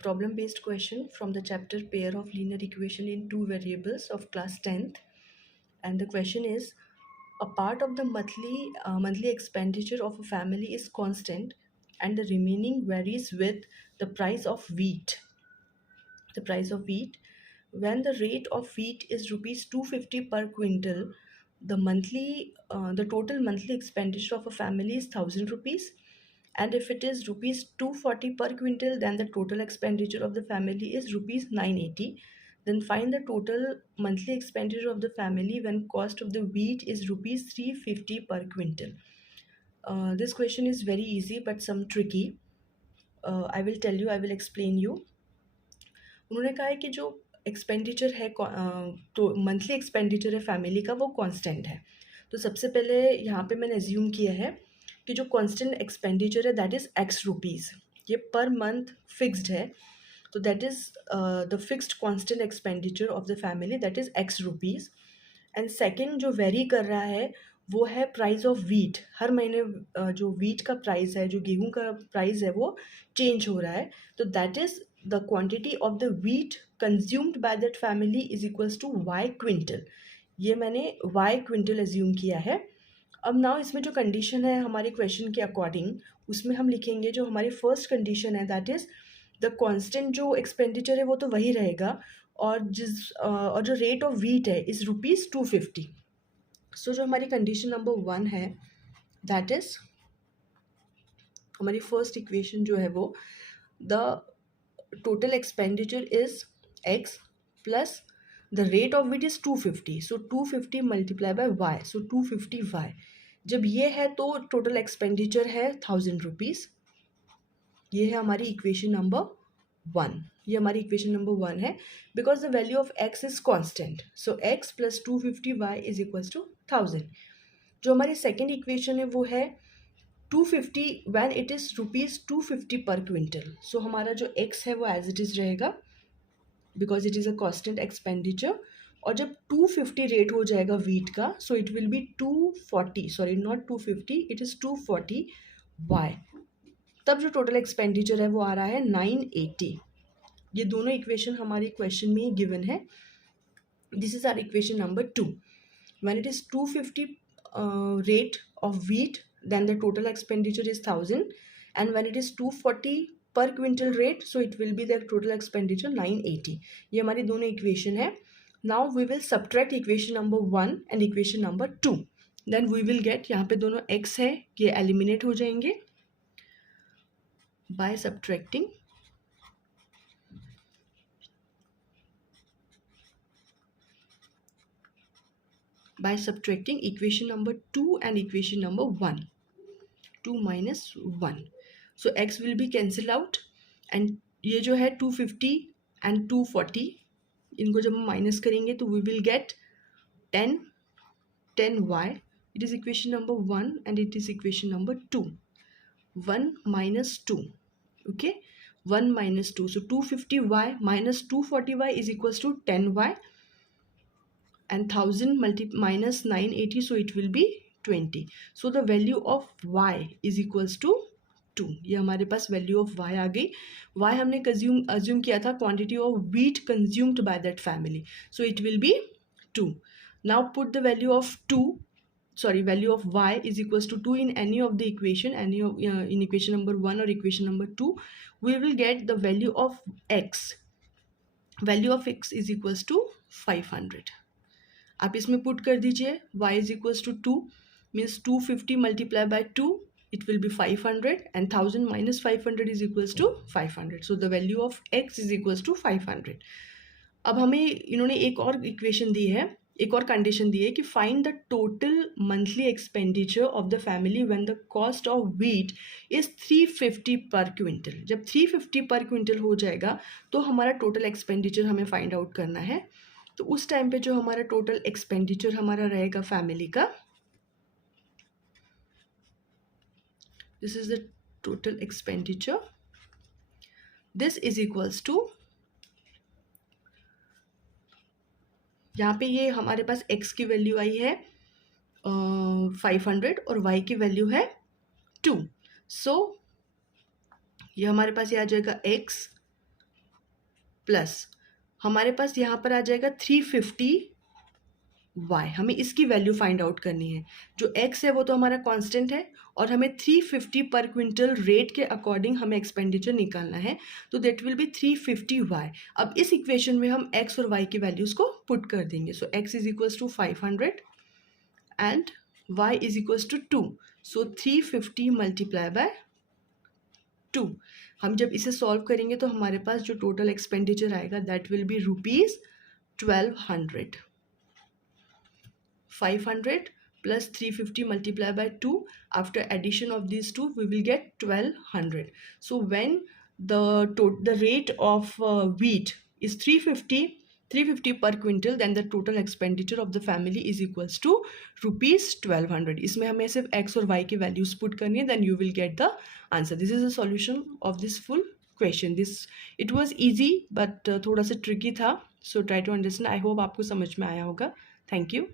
problem based question from the chapter pair of linear equation in two variables of class 10th, and the question is, a part of the monthly expenditure of a family is constant and the remaining varies with the price of wheat. The price of wheat, when the rate of wheat is rupees 250 per quintal, the total monthly expenditure of a family is 1000 rupees, and if it is rupees 240 per quintal, then the total expenditure of the family is rupees 980. Then find the total monthly expenditure of the family when cost of the wheat is rupees 350 per quintal. This question is very easy but some tricky. I will tell you, I will explain you. उन्होंने कहा है कि जो expenditure है तो monthly expenditure है family का, वो कांस्टेंट है. तो सबसे पहले यहाँ पे मैंने एज्यूम किया है कि जो कांस्टेंट एक्सपेंडिचर है दैट इज़ एक्स रुपीज़. ये पर मंथ फिक्स्ड है, तो that is the fixed constant expenditure of the family, that is x rupees. And second जो वेरी कर रहा है वो है प्राइस ऑफ वीट. हर महीने जो वीट का प्राइस है, जो गेहूं का प्राइस है, वो चेंज हो रहा है. तो that is the quantity of the wheat consumed by that family is equals to y quintal. ये मैंने y क्विंटल एज्यूम किया है. अब नाउ इसमें जो कंडीशन है हमारे क्वेश्चन के अकॉर्डिंग, उसमें हम लिखेंगे जो हमारी फर्स्ट कंडीशन है दैट इज़ द कांस्टेंट जो एक्सपेंडिचर है वो तो वही रहेगा, और जो रेट ऑफ वीट है इज़ रुपीज़ 250. सो जो हमारी कंडीशन नंबर 1 है दैट इज़ हमारी फर्स्ट इक्वेशन जो है वो the total expenditure is x plus the rate of it is 250. So 250 multiplied by y, so 250y. जब ये है तो टोटल एक्सपेंडिचर है 1000 रुपीज़. ये है हमारी इक्वेशन नंबर 1. ये हमारी इक्वेशन नंबर 1 है because the value of x is constant. So x plus 250y is equals to 1000. जो हमारी सेकेंड इक्वेशन है वो है 250 when it is rupees 250 per quintal. So हमारा जो x है वो एज इट इज़ रहेगा because it is a constant expenditure. और जब 250 रेट हो जाएगा वीट का, so it will be 240, sorry not 250, it is 240 y. तब जो टोटल एक्सपेंडिचर है वो आ रहा है 980. ये दोनों इक्वेशन हमारी क्वेश्चन में ही गिवन है. This is our equation number 2. when it is 250 rate of wheat, then the total expenditure is 1000, and when it is 240 per quintal rate, so it will be the total expenditure 980. ये हमारी दोनों equation है. now we will subtract equation number 1 and equation number 2, then we will get, यहाँ पे दोनों x है ये eliminate हो जाएंगे by subtracting equation number 2 and equation number 1. 2 minus 1, so x will be cancel out, and ये जो है 250 and 240, इनको जब हम माइनस करेंगे तो we will get 10y. it is equation number 1 and it is equation number 2. 1 minus 2, okay, 1 minus 2, so 250y minus 240y is equals to 10y, and 1000 minus 980, so it will be 20. so the value of y is equals to 2. ये हमारे पास value of y आ गई. y हमने assume किया था quantity of wheat consumed by that family, so it will be 2. now put the value of value of y is equals to 2 in any of the equation, in equation number 1 or equation number 2. we will get the value of x. value of x is equals to 500. आप इसमें put कर दीजिए y is equals to 2, means 250 multiply by 2, it will be 500, and 1000 minus 500 is equals to 500. So the value of x is equals to 500. अब हमें इन्होंने एक और equation दी है, एक और कंडीशन दी है कि find the total monthly expenditure of the family when the cost of wheat is 350 पर क्विंटल. जब 350 पर क्विंटल हो जाएगा तो हमारा टोटल एक्सपेंडिचर हमें फाइंड आउट करना है. तो उस टाइम पे जो हमारा टोटल एक्सपेंडिचर हमारा रहेगा फैमिली का, this is the total expenditure, this is equals to, यहाँ पे ये हमारे पास x की वैल्यू आई है 500 और y की वैल्यू है 2. सो ये हमारे पास ये आ जाएगा x प्लस हमारे पास यहाँ पर आ जाएगा 350 वाई, हमें इसकी वैल्यू फाइंड आउट करनी है। जो एक्स है वो तो हमारा कांस्टेंट है और हमें 350 पर क्विंटल रेट के अकॉर्डिंग हमें एक्सपेंडिचर निकालना है, तो दैट विल बी 350 वाई। अब इस इक्वेशन में हम एक्स और वाई की वैल्यूज़ को पुट कर देंगे। So X is equals to 500 and Y is equals to 2। So 350 multiply by 2। हम जब इसे सॉल्व करेंगे तो हमारे पास जो टोटल एक्सपेंडिचर आएगा that will be ₹1200। 500 plus 350 multiplied by 2, after addition of these two we will get 1200. So when the rate of wheat is 350 per quintal, then the total expenditure of the family is equals to ₹1200. इसमें हमें सिर्फ x और y की values put करनी है, then you will get the answer. This is a solution of this full question. It was easy but थोड़ा सा tricky था. So try to understand. I hope आपको समझ में आया होगा. Thank you.